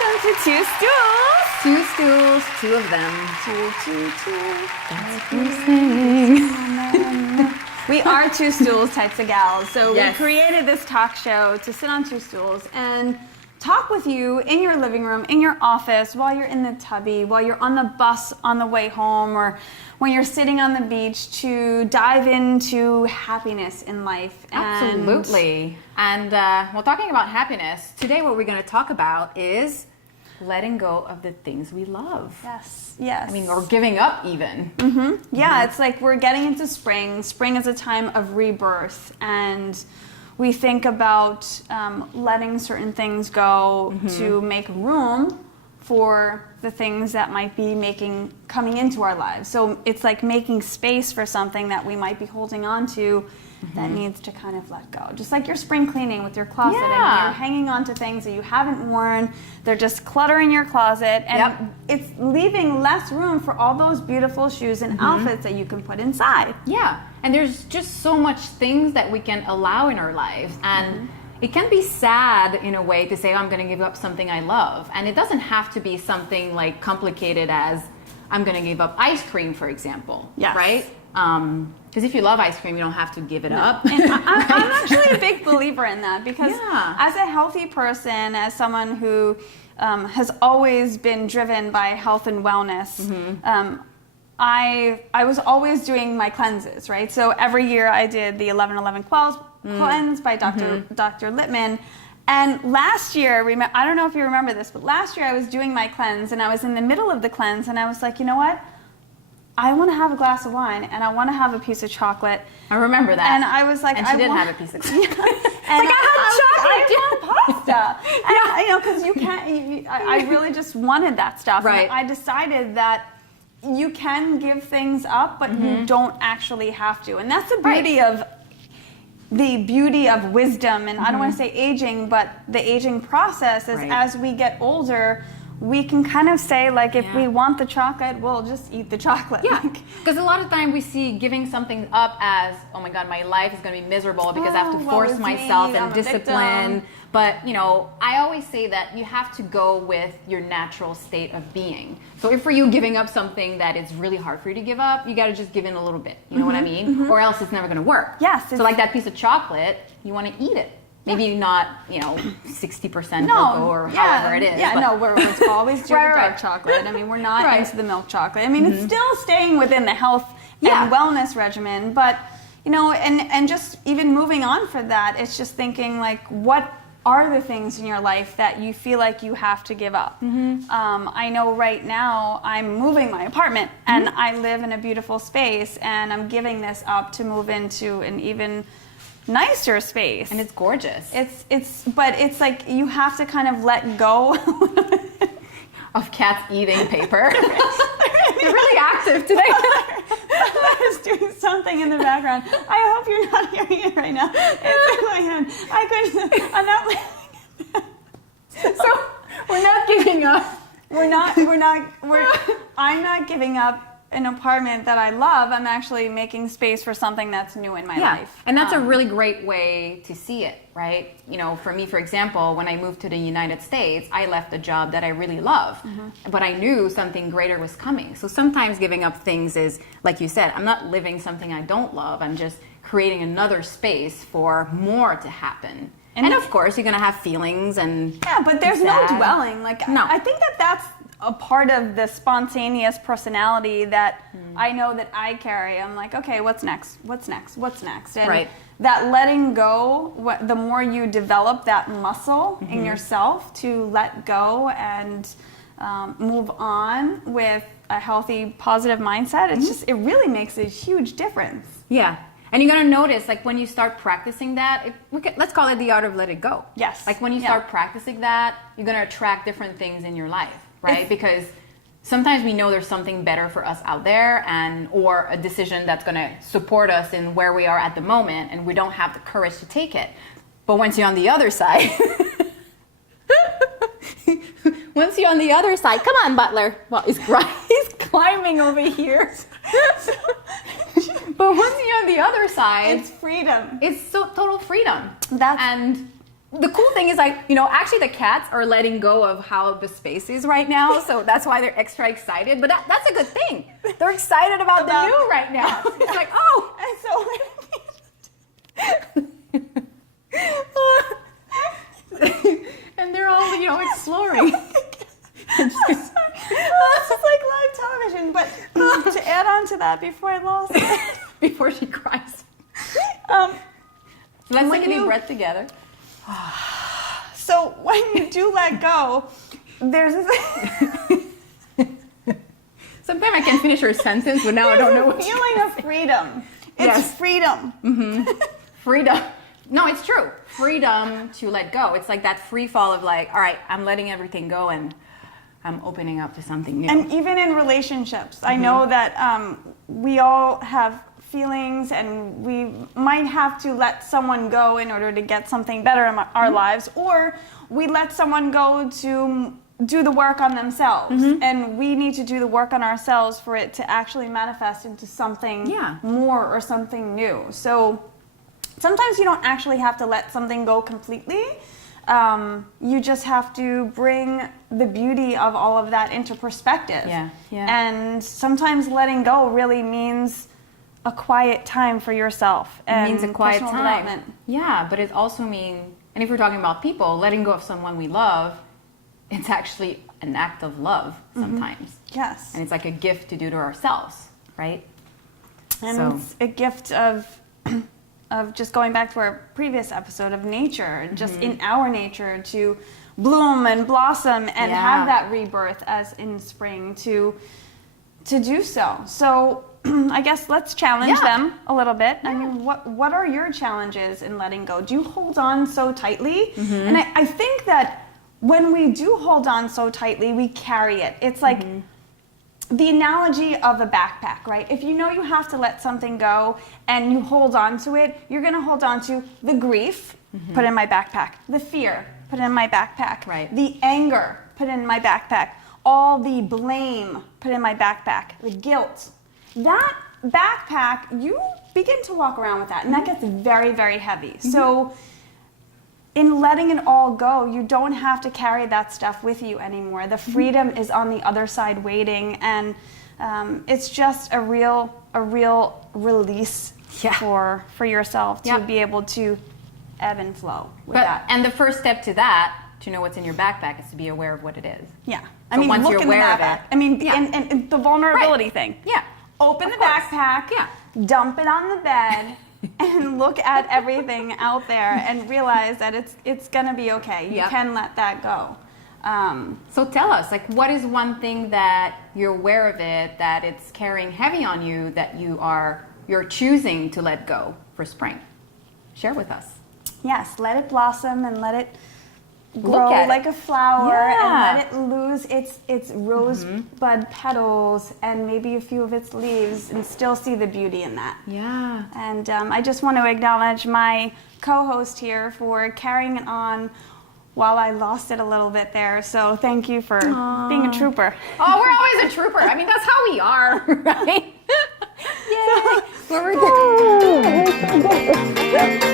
Welcome to Two Stools. Two stools, two of them. Two. That's what we're saying. We are two stools types of gals. So Yes. we created this talk show to sit on two stools and talk with you in your living room, in your office, while you're in the tubby, while you're on the bus on the way home, or when you're sitting on the beach, to dive into happiness in life. Absolutely. And well, talking about happiness, today what we're going to talk about is letting go of the things we love. Yes. I mean, or giving up even. Yeah, it's like we're getting into spring. Spring is a time of rebirth, and we think about letting certain things go to make room for the things that might be coming into our lives. So it's like making space for something that we might be holding on to that needs to kind of let go. Just like your spring cleaning with your closet, and you're hanging on to things that you haven't worn. They're just cluttering your closet, and it's leaving less room for all those beautiful shoes and outfits that you can put inside. Yeah, and there's just so much things that we can allow in our lives, and it can be sad in a way to say, oh, I'm going to give up something I love. And it doesn't have to be something like complicated as I'm going to give up ice cream, for example. Yes. Right? Because if you love ice cream, you don't have to give it up. And I'm actually a big believer in that, because as a healthy person, as someone who has always been driven by health and wellness, I was always doing my cleanses, right? So every year I did the 11-11 cleanse by Dr. Littman. And last year, I don't know if you remember this, but last year I was doing my cleanse, and I was in the middle of the cleanse, and I was like, you know what? I want to have a glass of wine, and I want to have a piece of chocolate. I remember that. And I was like, and she did have a piece of chocolate. And I had pasta. And, you know, because you can't, I really just wanted that stuff. Right. And I decided that you can give things up, but you don't actually have to. And that's the beauty of wisdom. And I don't want to say aging, but the aging process is as we get older, we can kind of say, like, if we want the chocolate, we'll just eat the chocolate. Yeah, because a lot of time we see giving something up as, oh my God, my life is going to be miserable because I have to force myself and discipline. But, you know, I always say that you have to go with your natural state of being. So if for you giving up something that is really hard for you to give up, you got to just give in a little bit. You know what I mean? Or else it's never going to work. Yes. So like that piece of chocolate, you want to eat it. Maybe not, you know, 60% cocoa or however it is. Yeah, no, we're always doing dark chocolate. I mean, we're not into the milk chocolate. I mean, it's still staying within the health and wellness regimen. But, you know, and just even moving on for that, it's just thinking, like, what are the things in your life that you feel like you have to give up? I know right now I'm moving my apartment, and I live in a beautiful space, and I'm giving this up to move into an even nicer space, and it's gorgeous. But it's like you have to kind of let go of cats eating paper. They're really active today. I was doing something in the background. I hope you're not hearing it right now. It's in my hand. I'm not. So we're not giving up. I'm not giving up an apartment that I love. I'm actually making space for something that's new in my life. And that's a really great way to see it, right? You know, for me, for example, when I moved to the United States, I left a job that I really love, but I knew something greater was coming. So sometimes giving up things is, like you said, I'm not living something I don't love. I'm just creating another space for more to happen. And of course, you're going to have feelings and but there's no dwelling. Like, no. I think that's a part of the spontaneous personality that I know that I carry. I'm like, okay, what's next? And that letting go, the more you develop that muscle in yourself to let go and move on with a healthy, positive mindset, it really makes a huge difference. Yeah. And you're going to notice, like, when you start practicing that, let's call it the art of let it go. Yes. Like, when you start practicing that, you're going to attract different things in your life. Right? Because sometimes we know there's something better for us out there, or a decision that's going to support us in where we are at the moment, and we don't have the courage to take it. But once you're on the other side, come on, Butler. Well, he's climbing over here. But once you're on the other side, it's freedom. It's total freedom. the cool thing is, like, you know, actually the cats are letting go of how the space is right now, so that's why they're extra excited. But that's a good thing. They're excited about the new right now. It's like, oh, and they're all, you know, exploring. This is like live television, but to add on to that before I lost it. Before she cries. Let's take a deep breath together. So when you do let go, there's this Sometimes I can finish her sentence, but now I don't know what feeling of freedom. It's freedom. Mm-hmm. Freedom. No, it's true. Freedom to let go. It's like that free fall of like, all right, I'm letting everything go and I'm opening up to something new. And even in relationships, I know that we all have feelings, and we might have to let someone go in order to get something better in our lives, or we let someone go to do the work on themselves, and we need to do the work on ourselves for it to actually manifest into something more or something new. So sometimes you don't actually have to let something go completely. You just have to bring the beauty of all of that into perspective. And sometimes letting go really means a quiet time for yourself. And it means a quiet personal time. development. Yeah, but it also means, and if we're talking about people, letting go of someone we love, it's actually an act of love sometimes. Yes. And it's like a gift to do to ourselves, right? And it's a gift of just going back to our previous episode of nature, just in our nature to bloom and blossom and have that rebirth as in spring to do so. So I guess let's challenge them a little bit. I mean, what are your challenges in letting go? Do you hold on so tightly? And I think that when we do hold on so tightly, we carry it. It's like the analogy of a backpack, right? If you know you have to let something go and you hold on to it, you're going to hold on to the grief, put in my backpack, the fear, put in my backpack, the anger, put in my backpack, all the blame, put in my backpack, the guilt. That backpack, you begin to walk around with that, and that gets very, very heavy. So in letting it all go, you don't have to carry that stuff with you anymore. The freedom is on the other side waiting, and it's just a real release for yourself to be able to ebb and flow with that. And the first step to that, to know what's in your backpack, is to be aware of what it is. Yeah. So once you're aware of it. I mean, and the vulnerability thing. Yeah. Open the backpack, dump it on the bed, and look at everything out there and realize that it's gonna be okay. You can let that go. So tell us, like, what is one thing that you're aware of it, that it's carrying heavy on you, that you're choosing to let go for spring? Share with us. Yes, let it blossom and let it grow like a flower and let it lose its rosebud petals and maybe a few of its leaves, and still see the beauty in that. Yeah. And I just want to acknowledge my co-host here for carrying it on while I lost it a little bit there. So thank you for being a trooper. Oh, we're always a trooper. I mean, that's how we are, right? Yay!